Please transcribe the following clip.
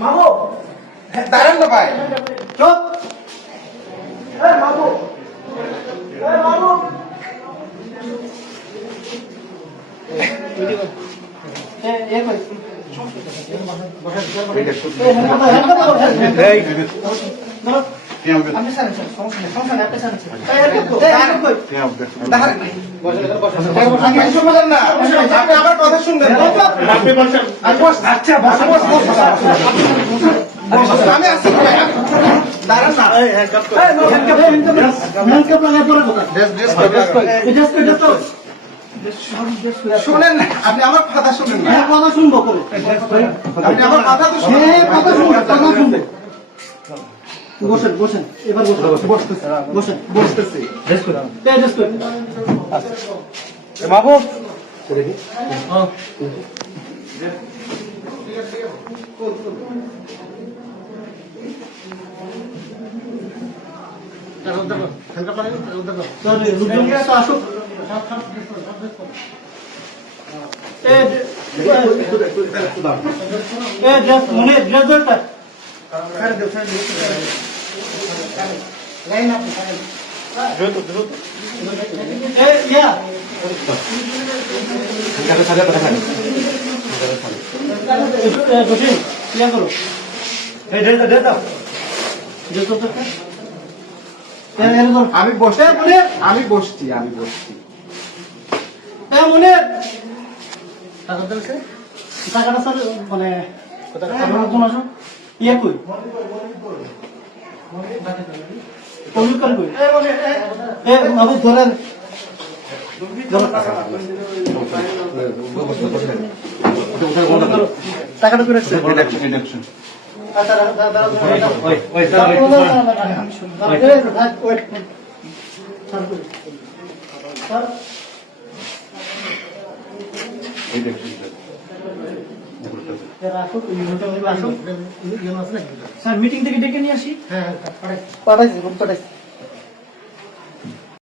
মামু দাঁড়ান না ভাই, চুপ। মামু মামু আমার কথা শুনবেন। আমি আসছি, দাঁড়ান না। শোনেন না, আপনি আমার কথা শুনেন না। কথা শুনবো, আপনি আমার কথা তো শুনবেন। বসেন বসেন, এবার বসতেছে বসেন বসতেছি। বাবু আসুক। আমি বসছি, আমি বসছি, আমি বসছি। টাকাটা স্যার মানে ইয়ে কই ধরেন টাকাটা করে মিটিং থেকে ডেকে নিয়ে আসি। হ্যাঁ পাঠাইছি।